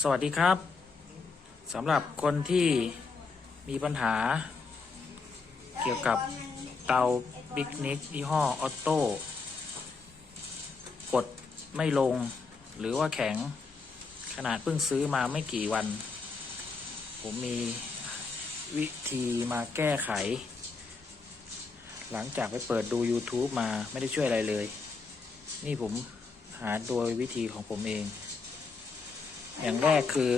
สวัสดีครับสำหรับคนที่มีปัญหา เกี่ยวกับเตาบิ๊กนิกยี่ห้อออโต้กดไม่ลง หรือว่าแข็งขนาดเพิ่งซื้อมาไม่กี่วัน ผมมีวิธีมาแก้ไข หลังจากไปเปิดดู YouTube มาไม่ได้ช่วยอะไรเลย นี่ผมหาโดยวิธีของผมเอง อย่างแรกคือ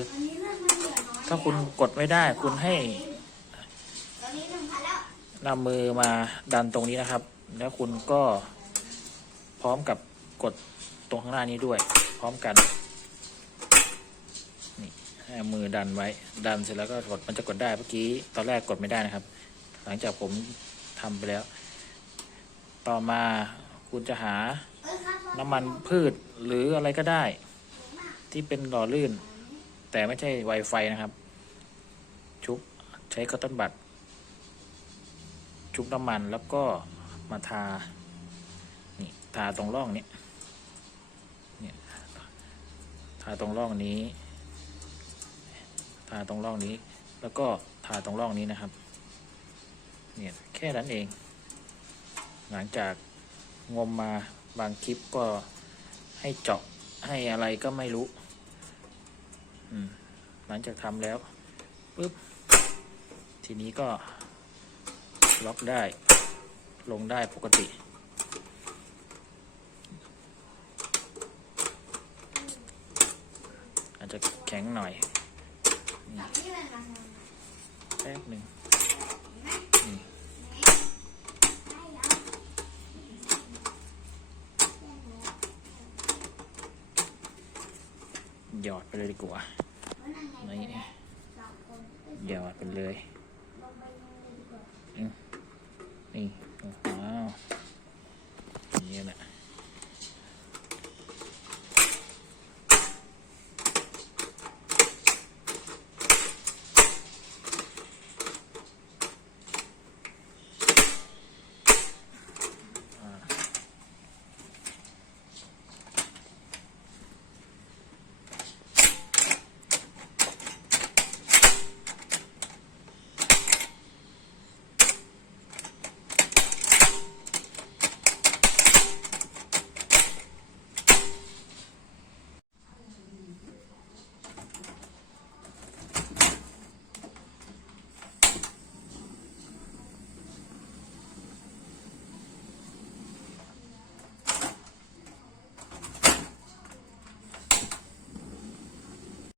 ถ้าคุณกดไม่ได้คุณให้นำมือมาดันตรงนี้นะครับ แล้วคุณก็พร้อมกับกดตรงข้างหน้านี้ด้วย พร้อมกันนี่ให้มือดันไว้ ดันเสร็จแล้วก็กดมันจะกดได้เมื่อกี้ตอนแรกกดไม่ได้นะครับ หลังจากผมทำไปแล้ว ต่อมาคุณจะหาน้ำมันพืชหรืออะไรก็ได้ ที่เป็นหล่อลื่น แต่ไม่ใช่ Wi-Fi นะครับ ชุบใช้คอตตอนบัดชุบน้ำมันแล้วก็มาทา นี่ ทาตรงร่องนี้เนี่ยทาตรงร่องนี้ ทาตรงร่องนี้ แล้วก็ทาตรงร่องนี้นะครับ เนี่ยแค่นั้นเอง หลังจากงมมาบางคลิปก็ให้เจาะ ให้อะไรก็ไม่รู้ อืม หลังจากทำแล้วปุ๊บ ทีนี้ก็ ล็อกได้ ลงได้ปกติอาจจะแข็งหน่อยนี่แป๊บหนึ่งนี่ หยอดไปเลยดีกว่านี่หยอดไปเลยอืมนี่